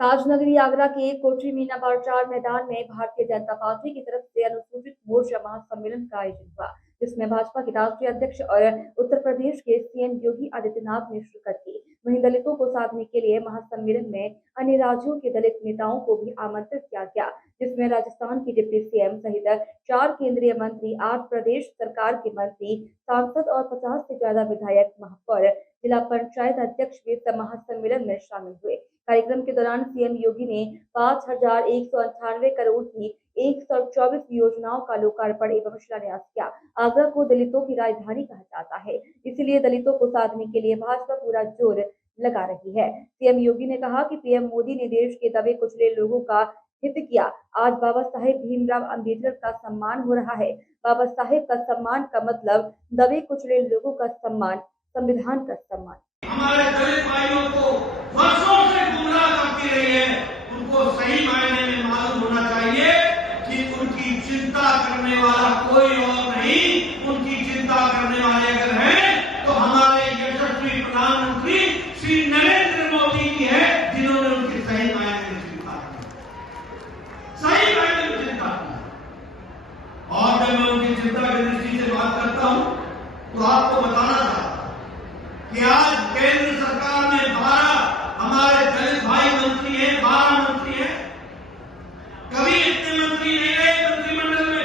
ताजनगरी आगरा के कोठरी मीना बाजार मैदान में भारतीय जनता पार्टी की तरफ से अनुसूचित मोर्चा महासम्मेलन का आयोजन हुआ, जिसमें भाजपा के राष्ट्रीय अध्यक्ष और उत्तर प्रदेश के सीएम योगी आदित्यनाथ ने शिरकत की। वहीं दलितों को साधने के लिए महासम्मेलन में अन्य राज्यों के दलित नेताओं को भी आमंत्रित किया गया, जिसमें राजस्थान की डिप्टी सीएम सहित 4 केंद्रीय मंत्री, 8 प्रदेश सरकार के मंत्री, सांसद और 50 से ज्यादा विधायक, महापौर, जिला पंचायत अध्यक्ष भी इस महासम्मेलन में शामिल हुए। कार्यक्रम के दौरान सीएम योगी ने 5,198 करोड़ की 124 योजनाओं का लोकार्पण एवं शिलान्यास किया। आगरा को दलितों की राजधानी कहा जाता है, इसलिए दलितों को साधने के लिए भाजपा पूरा जोर लगा रही है। सीएम योगी ने कहा कि पीएम मोदी ने देश के दबे कुचले लोगों का हित किया। आज बाबा साहेब भीमराव अंबेडकर का सम्मान हो रहा है। बाबा साहेब का सम्मान का मतलब दबे कुचले लोगों का सम्मान, संविधान का सम्मान। हमारे दलित भाइयों को वर्षों से गुमराह करती रही है, उनको सही मायने में मालूम होना चाहिए कि उनकी चिंता करने वाला कोई और नहीं, उनकी चिंता करने वाले अगर हैं तो हमारे यशस्वी प्रधानमंत्री श्री नरेंद्र मोदी जी है, जिन्होंने उनकी सही मायने में चिंता की, सही मायने में चिंता की। और जब मैं उनकी चिंता की दृष्टि से बात करता हूं तो आपको बताना चाहता कि आज केंद्र सरकार में 12 हमारे दलित भाई मंत्री हैं, 12 मंत्री हैं। कभी इतने मंत्री नहीं रहे मंत्रिमंडल में।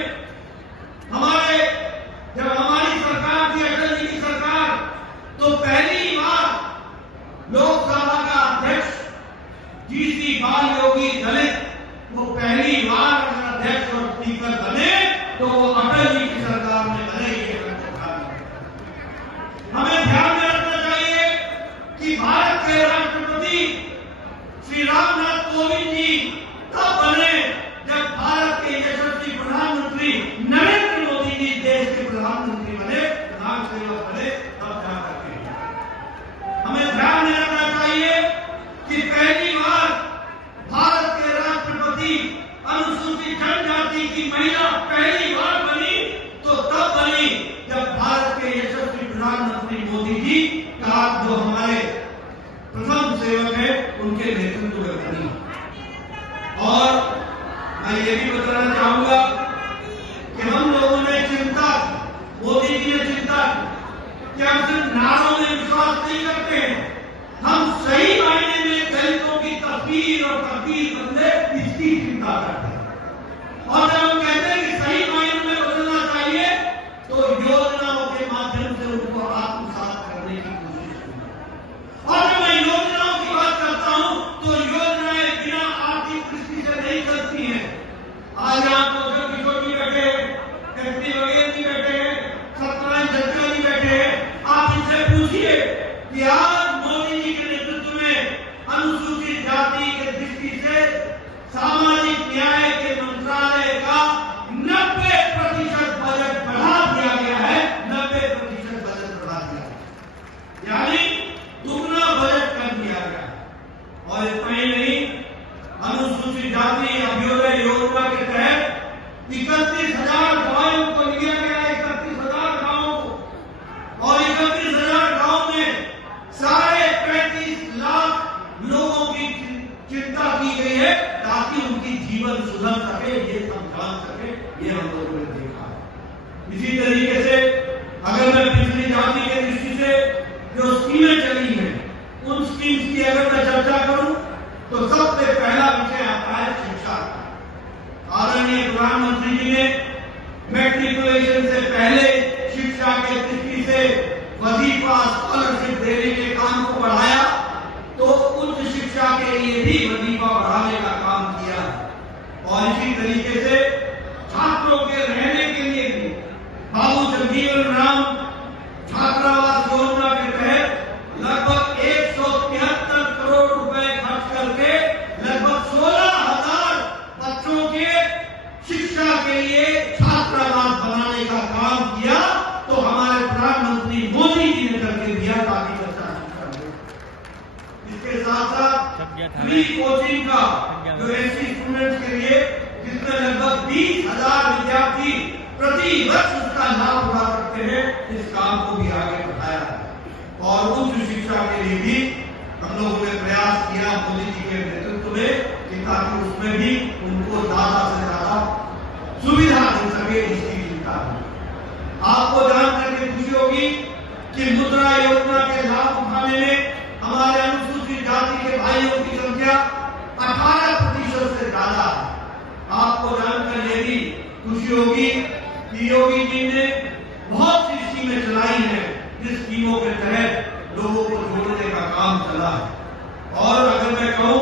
जब हमारी सरकार थी, अटल जी की सरकार, तो पहली बार लोकसभा का अध्यक्ष जीसी बाल योगी दलित, वो पहली बार अगर अध्यक्ष और स्पीकर बने तो वो अटल जी की सरकार में बने। हमें ध्यान में कि भारत के राष्ट्रपति श्री रामनाथ कोविंद जी तब बने जब भारत के यशस्वी प्रधानमंत्री नरेंद्र मोदी जी देश के प्रधानमंत्री बने, प्रधान सेवक बने, तब जाकर के हमें ध्यान में रखना चाहिए कि पहली बार भारत के राष्ट्रपति अनुसूचित जनजाति की महिला पहली बार बनी तो तब बनी जब भारत के यशस्वी प्रधानमंत्री मोदी जी का जो हमारे प्रथम सेवक है उनके नेतृत्व में बनी। और मैं ये भी बताना चाहूंगा कि हम लोगों ने चिंता, मोदी जी ने चिंता कि हम सिर्फ नारों में विश्वास नहीं करते हैं, हम सही मायने में दलितों की तस्वीर और तकदीर बदले इसकी चिंता करते हैं। और जब हम कहते हैं कि सही मायने में बदलना चाहिए तो योजनाओं के माध्यम से उनको आत्मसात करने की कोशिश करना। और जब मैं योजनाओं की बात करता हूं तो योजनाएं बिना आर्थिक दृष्टि से नहीं चलती हैं। आज यहाँ प्रोफेसर किशोर जी बैठे हैं, एसपी वगैरह जी बैठे हैं, सत्यनारायण जट्टा जी बैठे हैं, आप इनसे पूछिए कि आज मोदी जी के नेतृत्व में अनुसूचित जाति के दृष्टि से सामाजिक न्याय के मंत्रालय का 90% बजट बढ़ा दिया गया है, 90% बजट बढ़ा दिया है, यानी दुगना बजट कर दिया गया। और इतना ही नहीं, अनुसूचित जाति अभ्युदय योजना के तहत 31,000 गांवों को लिया गया, 31,000 गांवों को, और 31,000 गांवों में 35.5 लाख लोगों की चिंता की गई है ताकि उनकी जीवन सुधर सके, ये सब जान सके, ये हम लोगों ने देखा है। इसी तरीके से अगर मैं पिछली जाति के दृष्टि से जो स्कीमें चली हैं उन स्कीम्स की अगर मैं चर्चा करूं तो सबसे पहला विषय आता है शिक्षा का। आदरणीय प्रधानमंत्री जी ने मैट्रिकुलेशन से पहले शिक्षा के दृष्टि से वजीफा स्कॉलरशिप देने के काम को बढ़ाया, तो उच्च शिक्षा के लिए भी वजीफा बढ़ाने का काम किया। और इसी तरीके से छात्रों के रहने के लिए भी बाबू जगजीवन राम छात्रावास योजना के तहत लगभग 173 करोड़ रुपए खर्च करके लगभग 16,000 बच्चों के शिक्षा के लिए छात्रावास बनाने का काम किया। तो हमारे प्रधानमंत्री मोदी जी ने करके दिया ताकि बच्चा शिक्षा ले। इसके साथ साथ फ्री कोचिंग का जो एससी स्टूडेंट्स के लिए, जिसमें लगभग 20,000 विद्यार्थी प्रति वर्ष उसका लाभ उठा सकते हैं, इस काम को भी आगे बढ़ाया है। और उच्च शिक्षा के लिए भी हम लोगों ने प्रयास किया मोदी जी के नेतृत्व नेतृत्व में, कि ताकि उसमें भी उनको ज्यादा से ज्यादा सुविधा मिल सके, इसकी चिंता है। आपको जानकर के खुशी होगी कि मुद्रा योजना के लाभ उठाने में हमारे अनुसूचित जाति के भाइयों की संख्या 18% से ज्यादा है। आपको जानकर ये भी खुशी होगी कि योगी जी ने बहुत सी स्कीमें चलाई हैं, जिस स्कीमों के तहत लोगों को जोड़ने का काम चला है। और अगर मैं कहूं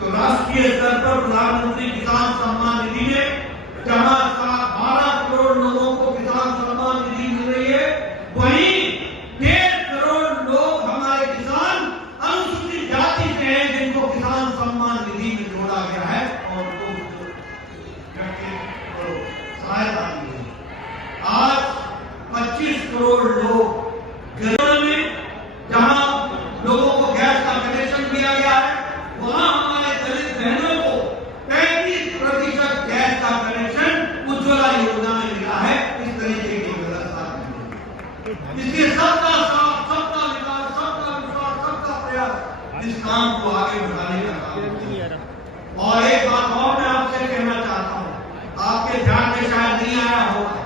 तो राष्ट्रीय स्तर पर प्रधानमंत्री किसान सम्मान निधि में जहां 12 करोड़ लोगों को किसान सम्मान निधि मिल रही है, वहीं 1.5 करोड़ लोग हमारे किसान अनुसूचित जाति से हैं, जिनको किसान सम्मान निधि में जोड़ा गया है और उनको सहायता दी है। आज 25 करोड़ लोग घर में, जहां लोगों को गैस का कनेक्शन दिया गया है, वहां हमारे दलित बहनों को 35% गैस का कनेक्शन उज्ज्वला योजना में मिला है। इस तरीके की व्यवस्था इसके सबका साथ, सबका विकास, सबका विश्वास, सबका प्रयास इस काम को आगे बढ़ाने का काम। और एक बात और मैं आपसे कहना चाहता हूं, आपके ध्यान में शायद नहीं आया होगा।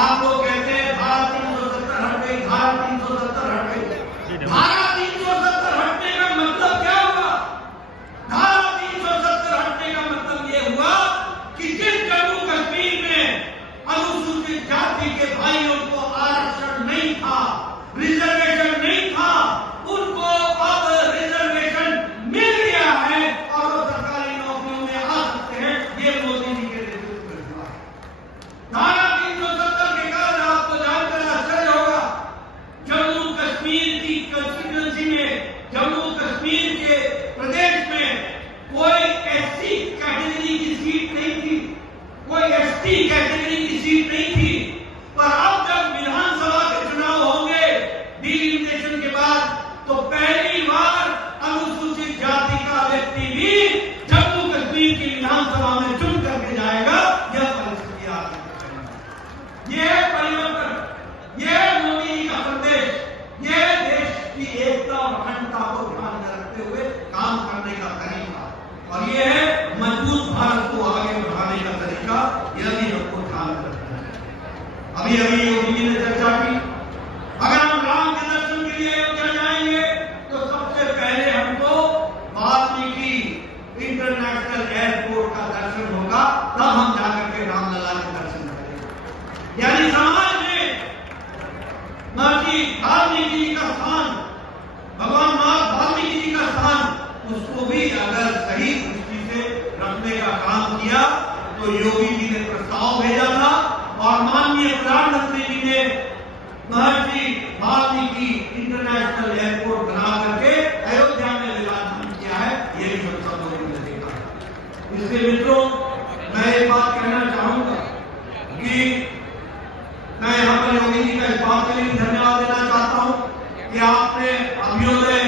आप लोग कहते हैं धारा 370 हट गई, धारा 370 हट गई। धारा 370 हटने का मतलब क्या हुआ? धारा 370 हटने का मतलब ये हुआ कि जिस जम्मू कश्मीर में अनुसूचित जाति के भाइयों को आरक्षण नहीं था, रिजर्वेशन नहीं था, उनको अब रिजर्वेशन मिल गया है और वो सरकारी नौकरियों में आ सकते हैं। ये मोदी जी के नेतृत्व में हुआ। धारा 370 के कारण आपको जानकर आश्चर्य होगा, जम्मू कश्मीर की कंस्टिट्यूंसी में, जम्मू कश्मीर के प्रदेश में कोई एससी कैटेगरी की सीट नहीं थी, कोई एसटी कैटेगरी की सीट नहीं थी। पर अब जब विधानसभा के चुनाव होंगे डिलिमिटेशन के बाद, तो पहली बार अनुसूचित जाति का व्यक्ति भी जम्मू कश्मीर की विधानसभा में चुन करके जाएगा। यह परिस्थिति आ गई। यह परिवर्तन, यह मोदी जी का संदेश, यह देश की एकता और अखंडता को ध्यान में रखते हुए काम करने का तरीका, और यह है मजबूत भारत को आगे बढ़ाने का तरीका। यह भी हमको ध्यान में रखना है। अभी योगी जी ने चर्चा की, अगर हम राम के दर्शन के लिए अयोध्या जाएंगे तो सबसे पहले हमको वाल्मीकि इंटरनेशनल एयरपोर्ट का दर्शन होगा, तब हम जाकर के रामलला के दर्शन करेंगे। यानी समाज में महर्षि वाल्मीकि जी का स्थान, भगवान वाल्मीकि जी का स्थान, उसको भी अगर सही दृष्टि से रखने का काम किया तो योगी जी ने प्रस्ताव भेजा था और माननीय प्रधानमंत्री जी ने महर्षि वाल्मीकि इंटरनेशनल एयरपोर्ट बना करके अयोध्या में विराजमान किया है। ये भी हम सब लोगों ने देखा। इसलिए मित्रों, मैं एक बात कहना चाहूंगा कि मैं यहाँ पर योगी जी का इस बात के लिए धन्यवाद देना चाहता हूँ कि आपने अभ्युदय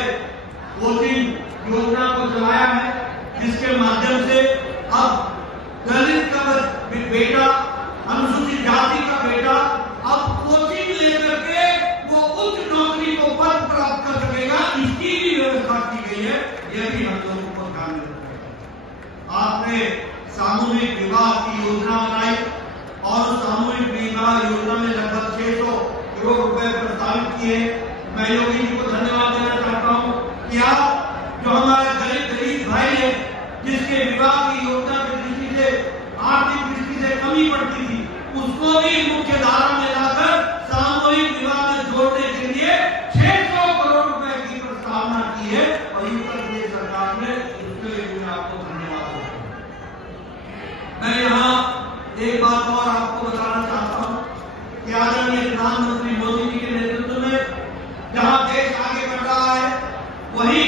कोचिंग योजना को चलाया है, जिसके माध्यम से अब दलित का बेटा, अनुसूचित जाति का बेटा अब कोचिंग लेकर के वो उच्च नौकरी को पद प्राप्त कर सकेगा। इसकी भी व्यवस्था की गई है। यह भी हम लोगों को ध्यान में रखना है। आपने सामूहिक विवाह की योजना बनाई और सामूहिक विवाह योजना में लगभग 600 करोड़ रुपए प्रस्तावित किए। मैं योगी जी को धन्यवाद देना चाहता हूँ कि आप जो हमारे गरीब भाई है, जिसके विवाह की योजना की दृष्टि से, आर्थिक दृष्टि से कमी पड़ती थी, उसको भी मुख्य धारा में लाकर सामूहिक विवाह में जोड़ने के लिए 600 करोड़ रुपए की प्रस्तावना की है और उत्तर प्रदेश सरकार ने इसके लिए आपको धन्यवाद देता हूं। मैं यहाँ एक बात और आपको बताना चाहता हूँ कि आदरणीय प्रधानमंत्री मोदी जी के नेतृत्व में जहाँ देश आगे बढ़ रहा है, वहीं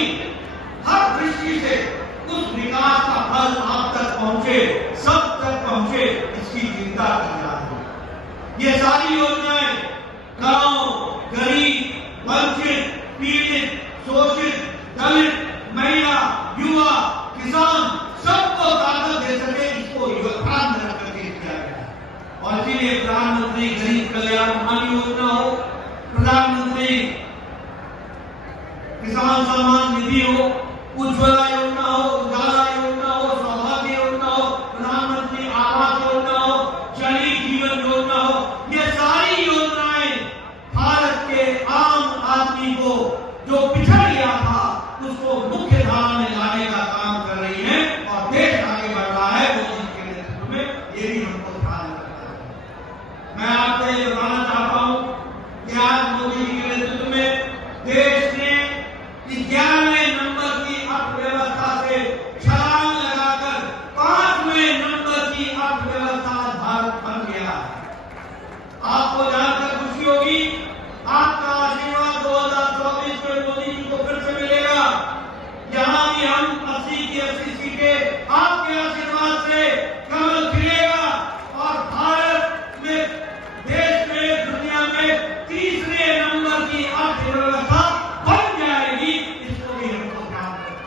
हर दृष्टि से उस विकास का फल आप तक पहुंचे, सब तक पहुंचे, इसकी चिंता की जा रही है। ये सारी योजनाएं गांव, गरीब, वंचित, पीड़ित, शोषित, दलित, महिला, युवा, किसान सबको ताकत दे सके, इसको ध्यान में रख करके किया गया है। और इसीलिए प्रधानमंत्री गरीब कल्याण योजना हो, प्रधानमंत्री किसान सम्मान निधि हो, उज्ज्वला योजना हो, उजाला जी के आपके आशीर्वाद से कमल खिलेगा और भारत में, देश में, दुनिया में तीसरे नंबर की अर्थव्यवस्था बन जाएगी। इसको भी हमको ध्यान रखना।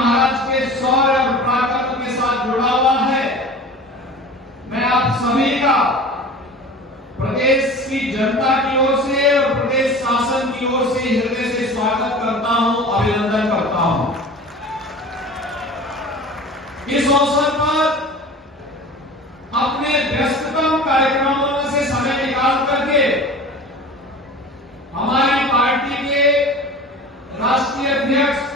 महाराज के सौर और प्राकृत के साथ जुड़ा हुआ है। मैं आप सभी का प्रदेश की जनता की ओर से और प्रदेश शासन की ओर से हृदय से स्वागत करता हूं, अभिनंदन करता हूं। इस अवसर पर अपने व्यस्ततम कार्यक्रमों में से समय निकाल करके हमारी पार्टी के राष्ट्रीय अध्यक्ष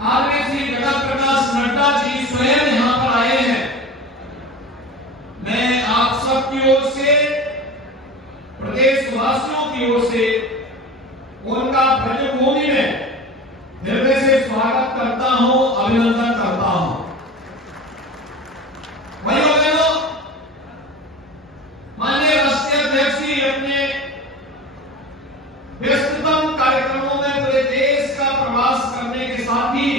आदरणीय श्री जगत प्रकाश नड्डा जी स्वयं यहां पर आए हैं। मैं आप सबकी ओर से, प्रदेशवासियों की ओर से उनका ब्रजभूमि में हृदय से स्वागत करता हूं, अभिनंदन करता हूं। भाइयों बहनों, माननीय राष्ट्रीय अध्यक्ष जी अपने व्यस्ततम कार्यक्रमों में पूरे देश का प्रवास करने के साथ ही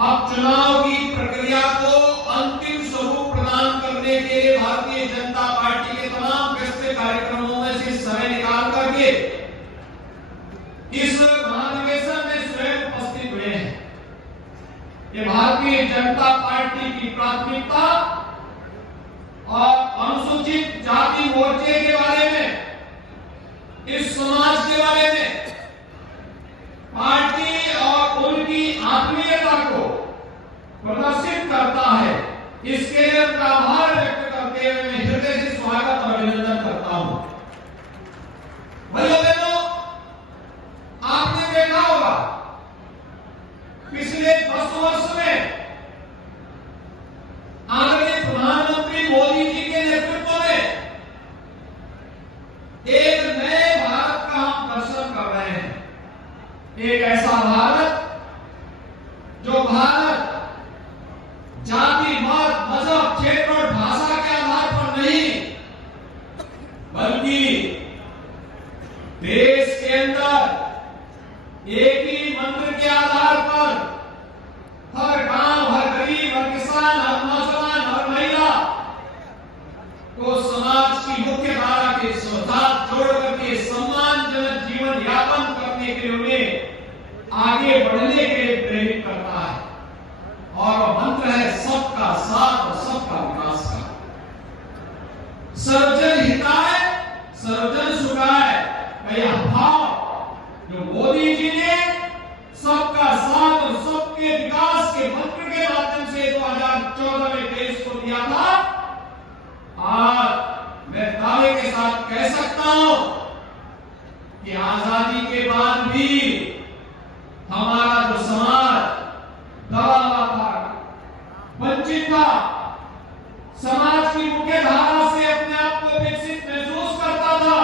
अब चुनाव की प्रक्रिया को अंतिम स्वरूप प्रदान करने के लिए भारतीय जनता पार्टी के तमाम व्यस्त कार्यक्रमों में से समय निकाल करके इस महाधिवेशन में स्वयं उपस्थित हुए हैं। ये भारतीय जनता पार्टी की प्राथमिकता और अनुसूचित जाति मोर्चे के बारे में, इस समाज के बारे में पार्टी और उनकी आत्मीयता को प्रदर्शित करता है। इसके लिए उनका आभार व्यक्त करते हुए मैं हृदय से स्वागत और अभिनंदन करता हूं। भाइयों बहनों, आपने देखा होगा पिछले 10 वर्ष में आदरणीय प्रधानमंत्री मोदी जी के नेतृत्व में एक नए भारत का हम दर्शन कर रहे हैं। एक ऐसा भारत जो भारत जाति, मत, मजहब, क्षेत्र और भाषा के आधार पर नहीं, बल्कि देश के अंदर एक ही मंत्र के आधार पर हर गांव, हर गरीब, हर किसान, हर नौजवान, हर महिला को समाज की मुख्य धारा के साथ जोड़ करके सम्मानजनक जीवन यापन करने के लिए उन्हें आगे बढ़ने के लिए प्रेरित करता है। और वह मंत्र है सबका साथ और सबका विकास का। सर्वजन हिताय सर्वजन सुखाय का यह भाव जो मोदी जी ने सबका साथ और सबके विकास के मंत्र के माध्यम से 2014 में देश को दिया था, आज मैं दावे के साथ कह सकता हूं कि आजादी के बाद भी हमारा जो समाज दबा हुआ था, वंचित था, समाज की मुख्य धारा से अपने आप को विकसित महसूस करता था,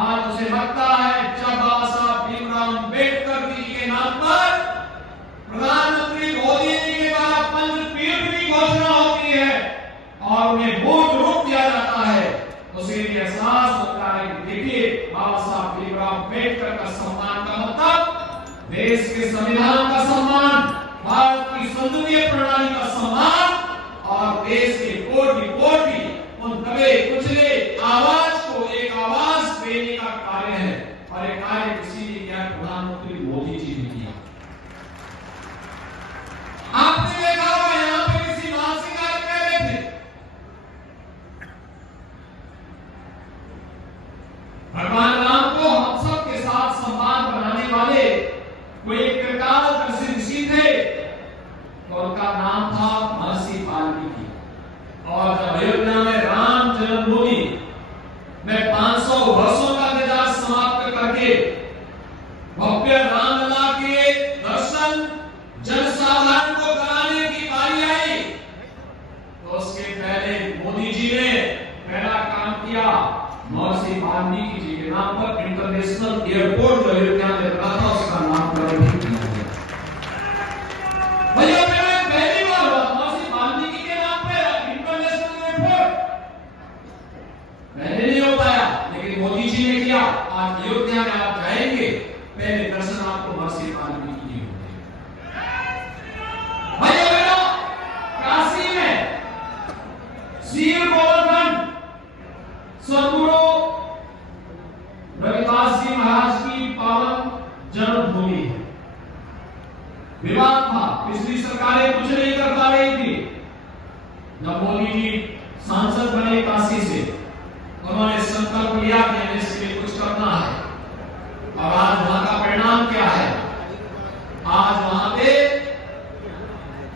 आज उसे लगता है जब बाबा साहब भीमराव अम्बेडकर जी के नाम पर प्रधानमंत्री मोदी जी के द्वारा पंचपीठ की घोषणा होती है और उन्हें मूर्त रूप दिया जाता है, उसे एहसास होता है कि देखिए बाबा साहब भीमराव अम्बेडकर का सम्मान का मतलब देश के संविधान का सम्मान, भारत की संसदीय प्रणाली का सम्मान और देश के कोटि कोटि उन दबे कुचले आवाज को एक आवाज देने का कार्य है। और ये कार्य किसी ने किया, प्रधानमंत्री मोदी जी ने किया। आपने देखा होगा यहाँ पे किसी मासिक कार्य कर रहे थे, भगवान राम को हम सब के साथ संवाद बनाने वाले वो एक प्रकार प्रसिद्ध ऋषि थे और उनका नाम था महर्षि वाल्मीकि। और जब अयोध्या में राम जन्मभूमि में 500 वर्षों का इंतजार समाप्त करके भव्य रामलला के दर्शन जनसाधारण को कराने की बारी आई, तो उसके पहले मोदी जी ने पहला काम किया, महर्षि वाल्मीकि जी के नाम पर इंटरनेशनल एयरपोर्ट जो अयोध्या में बना था उसका नामकरण भी किया गया। भैया पहली बार हुआ महर्षि वाल्मीकि के नाम पे इंटरनेशनल एयरपोर्ट, पहले नहीं हो पाया, लेकिन मोदी जी ने किया। आज अयोध्या में आप जाएंगे पहले दर्शन आपको महर्षि वाल्मीकि जी होते हैं। भाइयों बहनों, काशी में श्री गोवर्धन सद्गुरु रविदास जी महाराज की पावन जन्मभूमि है। विवाद था, पिछली सरकारें कुछ नहीं कर पा रही थी। जब मोदी जी सांसद बने काशी से, उन्होंने संकल्प लिया कि हमें इसके लिए कुछ करना है। और आज वहां का परिणाम क्या है? आज वहां पे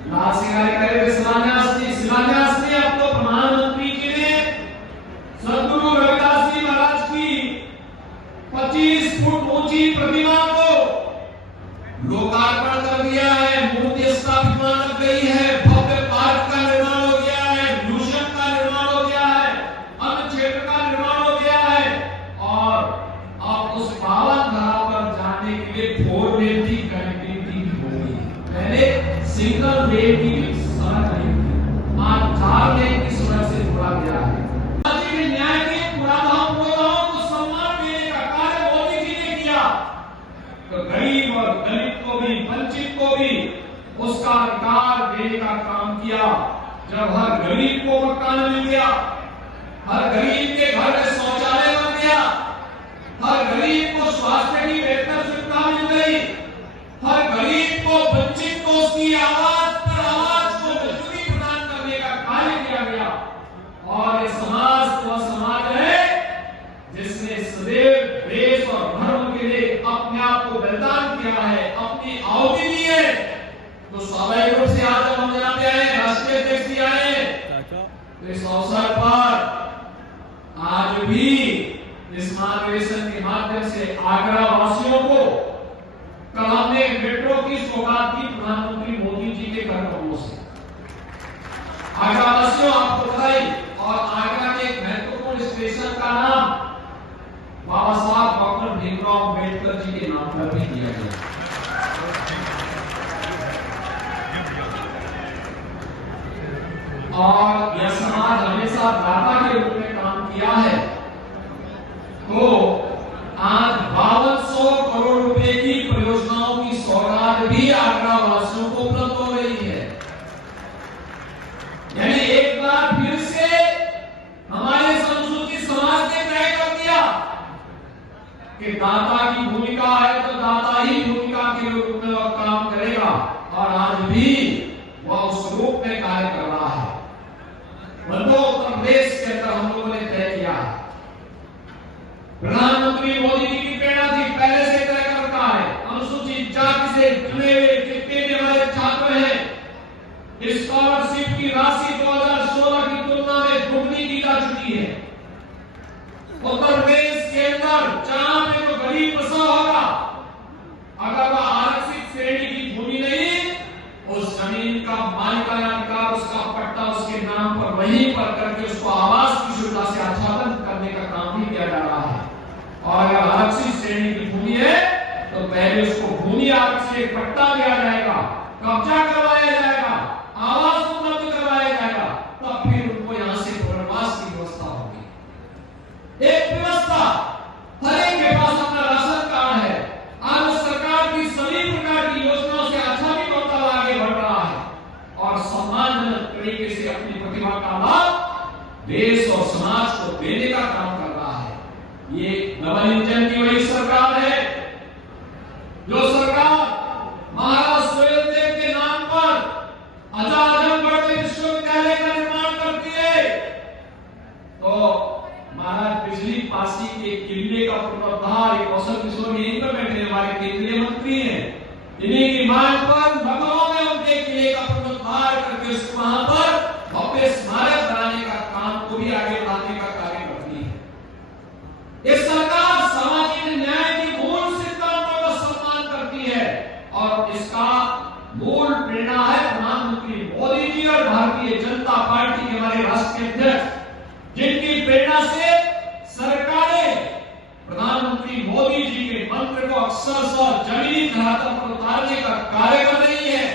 लाल सिंगारी करे शिलान्यास नहीं, अब तो प्रधानमंत्री जी ने सद्गुरु रविदास जी महाराज की 25 फुट ऊंची प्रतिमा को लोकार्पण कर दिया है। मूर्ति स्थापित मान गई है, भव्य पार्क का निर्माण हो गया है, म्यूजियम का निर्माण हो गया है, अन्य क्षेत्र का निर्माण हो गया है। और अब उस पावन धरा पर जाने के लिए 4 लेन की कनेक्टिविटी भी हो गई है। पहले सिंगल लेन की सड़क नहीं थी, आज 4 लेन की सड़क से जोड़ा गया है। न्याय के पुराधाम को सम्मान देने का कार्य मोदी जी ने किया, तो गरीब और दलित को भी, वंचित को भी उसका अधिकार देने का काम किया। जब हर गरीब को मकान मिल गया, हर गरीब के घर में शौचालय बन गया, हर गरीब को स्वास्थ्य की बेहतर सुविधा मिल गई, हर गरीब को, वंचित को उसकी आवाज पर आवाज को मजबूती प्रदान करने का कार्य किया गया। और ये समाज तो समाज है जिसने सदैव देश और धर्म के लिए अपने आप को बलिदान किया है, अपनी आहुति दी है। तो स्वाभाविक रूप से आज हम यहाँ पे आए, राष्ट्रीय अध्यक्ष जी आए, तो इस अवसर पर आज भी इस महाधिवेशन के माध्यम से आगरा वासियों को कल हमने मेट्रो की सौगात की प्रधानमंत्री मोदी जी के कार्यक्रमों से। आगरा वासियों, आपको बधाई। और आगरा के एक महत्वपूर्ण स्टेशन का नाम बाबा साहब डॉक्टर भीमराव अम्बेडकर जी के नाम पर भी दिया गया। और यह समाज हमेशा दाता के रूप में काम किया है। तो आज 5200 करोड़ रुपए की परियोजनाओं की सौगात भी आगरा वासियों को उपलब्ध हो रही है। यानी एक बार फिर से हमारे अनुसूचित समाज ने तय कर दिया कि दाता की भूमिका है तो दाता ही भूमिका के रूप में वह काम करेगा। और आज भी वह उस रूप में कार्य कर रहा है। उत्तर प्रदेश के अंदर हम लोगों ने तय किया है, प्रधानमंत्री मोदी जी की प्रेरणा थी, पहले से तय कर रखा है, अनुसूचित जाति से जुड़े हुए जितने भी हमारे छात्र हैं, स्कॉलरशिप की राशि 2016 की तुलना में दुगनी की जा चुकी है। उत्तर प्रदेश के अंदर जहां पे तो गरीब बसा होगा, अगर वह आरक्षित श्रेणी की भूमि नहीं, उस जमीन का मालिकाना अधिकार, उसका पट्टा उसके नाम पर वहीं पर करके उसको आवास की सुविधा से आच्छादन करने का काम भी किया जा रहा है। और अगर आरक्षित श्रेणी की भूमि है तो पहले उसको भूमि आरक्षित पट्टा दिया जाएगा, कब्जा करवाया जाएगा, आवास उपलब्ध करवाया जाएगा, तब फिर उनको यहां से पुनर्वास की व्यवस्था होगी। एक व्यवस्था, हर एक के पास अपना राशन कार्ड है। आज सरकार की सभी प्रकार की योजनाओं से अच्छा भी बढ़ता आगे बढ़ रहा है और सम्मानजनक तरीके से अपनी प्रतिभा का लाभ देश और समाज को देने का काम कर रहा है। ये डबल इंजन की वही सरकार है जो सरकार महाराज सुहेलदेव के नाम पर आजमगढ़ में विश्वविद्यालय का निर्माण करती है। तो महाराज बिजली पासी के किले का पुनरुद्धार, कौशल किशोर यहीं पर बैठे हमारे केंद्रीय मंत्री हैं, इन्हीं की मांग पर लखनऊ में उनके किले का पुनरुद्धार करके उसको वहां पर भव्य स्मारक बनाने का काम को भी आगे बढ़ाने का कार्य करती है। ये सरकार सामाजिक न्याय की मूल सिद्धांतों का सम्मान करती है और इसका मूल प्रेरणा है प्रधानमंत्री मोदी जी और भारतीय जनता पार्टी के हमारे राष्ट्रीय अध्यक्ष, जिनकी प्रेरणा से सरकारें प्रधानमंत्री मोदी जी के मंत्र को अक्षरशः जमीनी धरातल पर उतारने का कार्य कर रही है।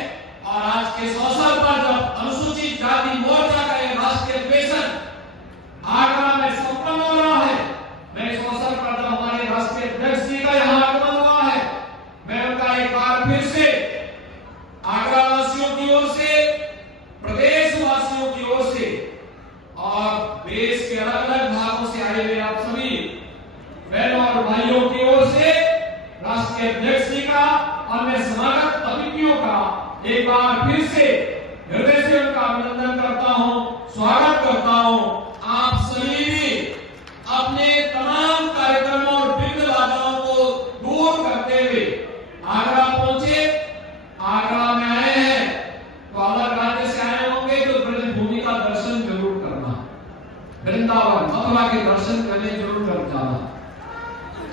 और आज के इस अवसर पर जब अनुसूचित जाति मोर्चा का यह राष्ट्रीय अधिवेशन आगरा में संपन्न हो रहा है, मैं इस अवसर पर जब हमारे राष्ट्रीय अध्यक्ष जी का यहाँ आगमन हुआ है, यूनिवर्सिटी का और मैं समागत अतिथियों का एक बार फिर से हृदय से उनका अभिनंदन करता हूं, स्वागत करता हूं। आप सभी भी अपने तमाम कार्यक्रमों और विघ्न बाधाओं को दूर करते हुए आगरा पहुंचे। आगरा में आए हैं तो अलग राज्य से आए होंगे तो ब्रजभूमि का दर्शन जरूर करना, वृंदावन मथुरा के दर्शन करने जरूर कर जाना।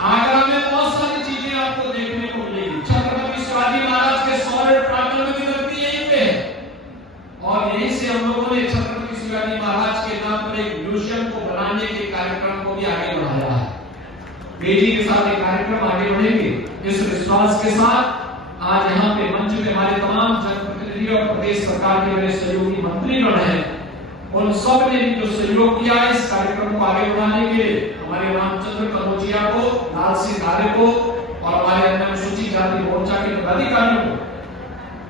आगरा में बहुत सारी चीजें आपको देखने को मिलेगी। छत्रपति शिवाजी महाराज के सौर्य प्रांगण में भी लगती यहीं पे है और यहीं से हम लोगों ने छत्रपति शिवाजी महाराज के नाम पर एक म्यूजियम को बनाने के कार्यक्रम को भी आगे बढ़ाया है। बेटी के साथ एक कार्यक्रम आगे बढ़ेंगे इस विश्वास के साथ। आज यहाँ पे मंच में हमारे तमाम जनप्रतिनिधि और प्रदेश सरकार के मेरे सहयोगी मंत्रीगण हैं, उन सब ने भी जो सहयोग किया है इस कार्यक्रम को आगे बढ़ाने के लिए, हमारे रामचंद्र कनौजिया को, लाल सिंह आर्य को और हमारे अन्य अनुसूचित जाति मोर्चा के पदाधिकारियों को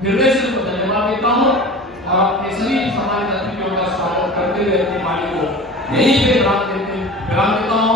हृदय से धन्यवाद देता हूँ और अपने सभी समाज अतिथियों का स्वागत करते हुए अपनी वाणी को यहीं पे विराम देता हूँ।